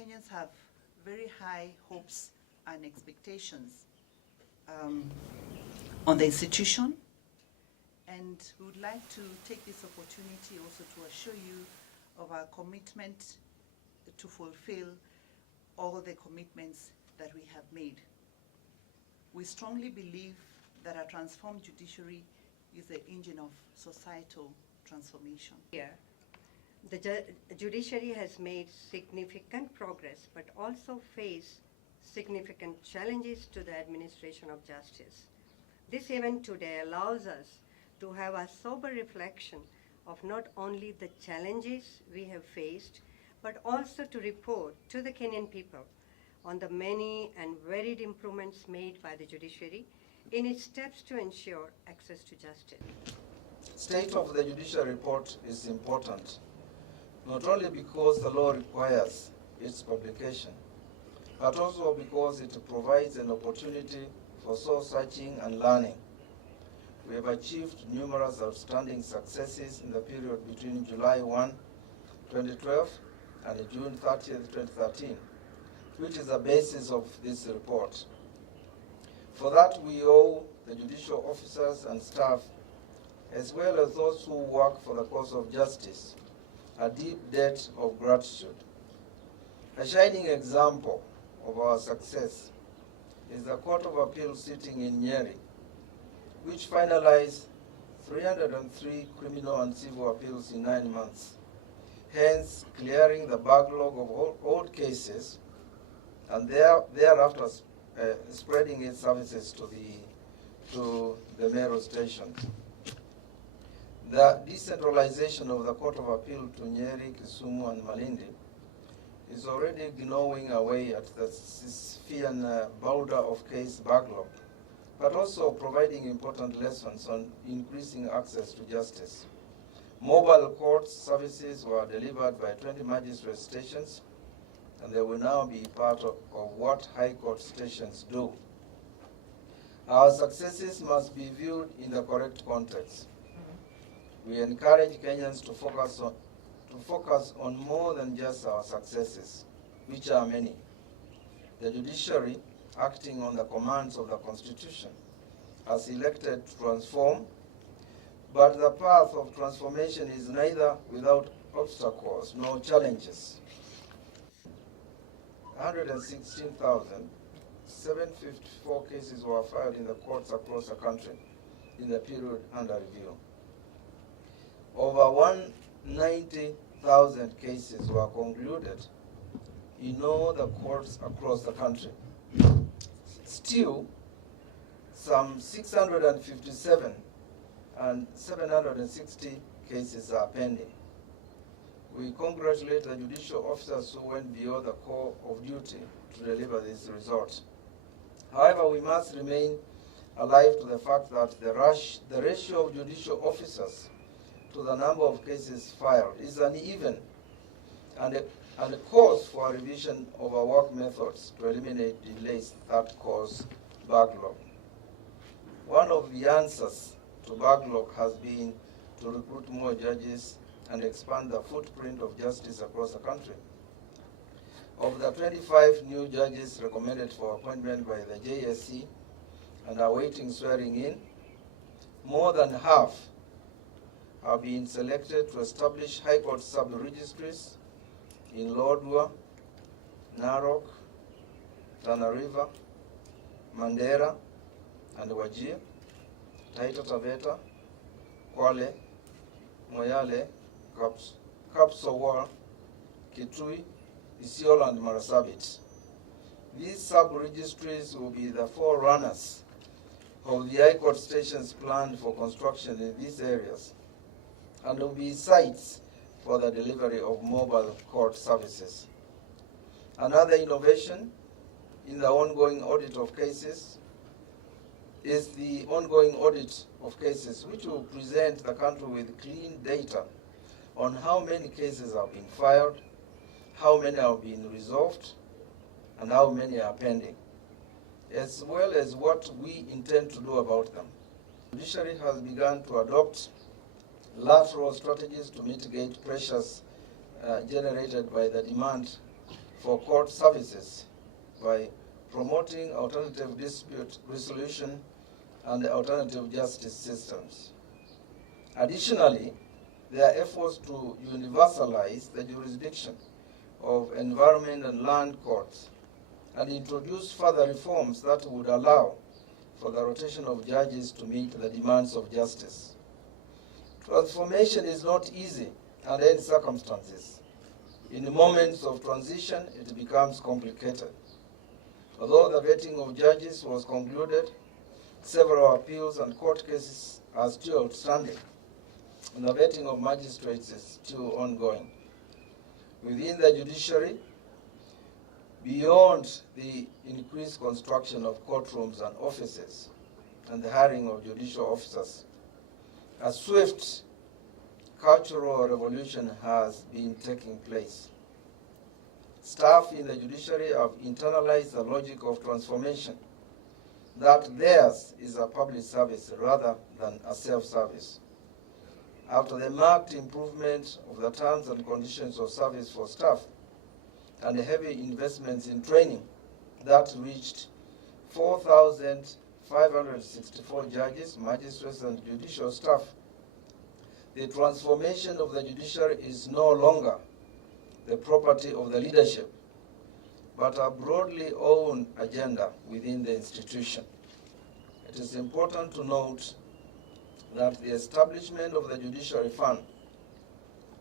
Kenyans have very high hopes and expectations on the institution, and we would like to take this opportunity also to assure you of our commitment to fulfill all the commitments that we have made. We strongly believe that a transformed judiciary is the engine of societal transformation. Here, the judiciary has made significant progress, but also faced significant challenges to the administration of justice. This event today allows us to have a sober reflection of not only the challenges we have faced, but also to report to the Kenyan people on the many and varied improvements made by the judiciary in its steps to ensure access to justice. State of the judicial report is important, not only because the law requires its publication, but also because it provides an opportunity for soul-searching and learning. We have achieved numerous outstanding successes in the period between July 1, 2012 and June 30th, 2013, which is the basis of this report. For that, we owe the judicial officers and staff, as well as those who work for the cause of justice, a deep debt of gratitude. A shining example of our success is the Court of Appeal sitting in Nyeri, which finalized 303 criminal and civil appeals in 9 months, hence clearing the backlog of old cases and thereafter spreading its services to the Meru station. The decentralization of the Court of Appeal to Nyeri, Kisumu, and Malindi is already gnawing away at the Sisyphean boulder of case backlog, but also providing important lessons on increasing access to justice. Mobile court services were delivered by 20 magistrate stations, and they will now be part of what high court stations do. Our successes must be viewed in the correct context. We encourage Kenyans to focus on more than just our successes, which are many. The judiciary, acting on the commands of the Constitution, has elected to transform, but the path of transformation is neither without obstacles nor challenges. 116,754 cases were filed in the courts across the country in the period under review. Over 190,000 cases were concluded in all the courts across the country. Still, some 657 and 760 cases are pending. We congratulate the judicial officers who went beyond the call of duty to deliver this result. However, we must remain alive to the fact that the ratio of judicial officers to the number of cases filed is uneven, and a cause for a revision of our work methods to eliminate delays that cause backlog. One of the answers to backlog has been to recruit more judges and expand the footprint of justice across the country. Of the 25 new judges recommended for appointment by the JSC and awaiting swearing in, more than half have been selected to establish High Court sub-registries in Lodwar, Narok, Tana River, Mandera, and Wajir, Taita Taveta, Kwale, Moyale, Kapsowar, Kitui, Isiolo, and Marsabit. These sub-registries will be the forerunners of the High Court stations planned for construction in these areas, and will be sites for the delivery of mobile court services. Another innovation in the ongoing audit of cases is the ongoing audit of cases, which will present the country with clean data on how many cases have been filed, how many have been resolved, and how many are pending, as well as what we intend to do about them. The judiciary has begun to adopt lateral strategies to mitigate pressures generated by the demand for court services by promoting alternative dispute resolution and alternative justice systems. Additionally, there are efforts to universalize the jurisdiction of environment and land courts and introduce further reforms that would allow for the rotation of judges to meet the demands of justice. Transformation is not easy under any circumstances. In moments of transition, it becomes complicated. Although the vetting of judges was concluded, several appeals and court cases are still outstanding, and the vetting of magistrates is still ongoing. Within the judiciary, beyond the increased construction of courtrooms and offices and the hiring of judicial officers, a swift cultural revolution has been taking place. Staff in the judiciary have internalized the logic of transformation, that theirs is a public service rather than a self-service. After the marked improvement of the terms and conditions of service for staff and the heavy investments in training that reached 4,564 judges, magistrates, and judicial staff, the transformation of the judiciary is no longer the property of the leadership, but a broadly owned agenda within the institution. It is important to note that the establishment of the Judiciary Fund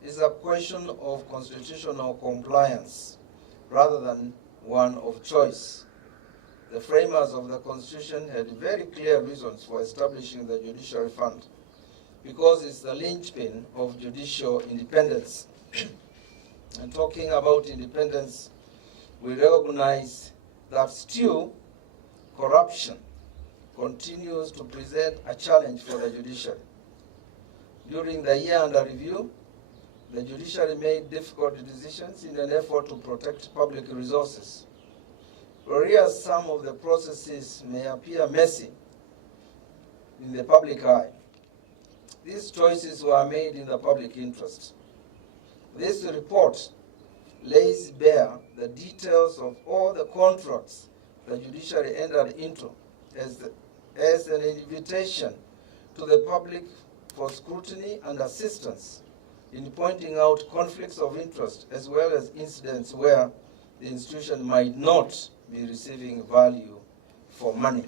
is a question of constitutional compliance rather than one of choice. The framers of the Constitution had very clear reasons for establishing the Judiciary Fund, because it's the linchpin of judicial independence. And talking about independence, we recognize that still corruption continues to present a challenge for the judiciary. During the year under review, the judiciary made difficult decisions in an effort to protect public resources. Whereas some of the processes may appear messy in the public eye, these choices were made in the public interest. This report lays bare the details of all the contracts the judiciary entered into as an invitation to the public for scrutiny and assistance in pointing out conflicts of interest, as well as incidents where the institution might not be receiving value for money.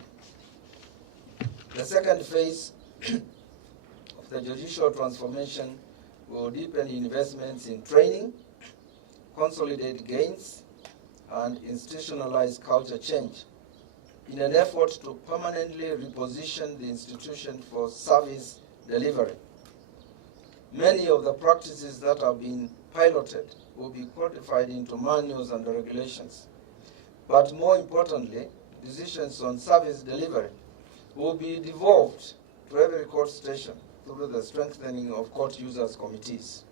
The second phase of the judicial transformation will deepen investments in training, consolidate gains, and institutionalize culture change in an effort to permanently reposition the institution for service delivery. Many of the practices that have been piloted will be codified into manuals and regulations. But more importantly, decisions on service delivery will be devolved to every court station through the strengthening of court users committees.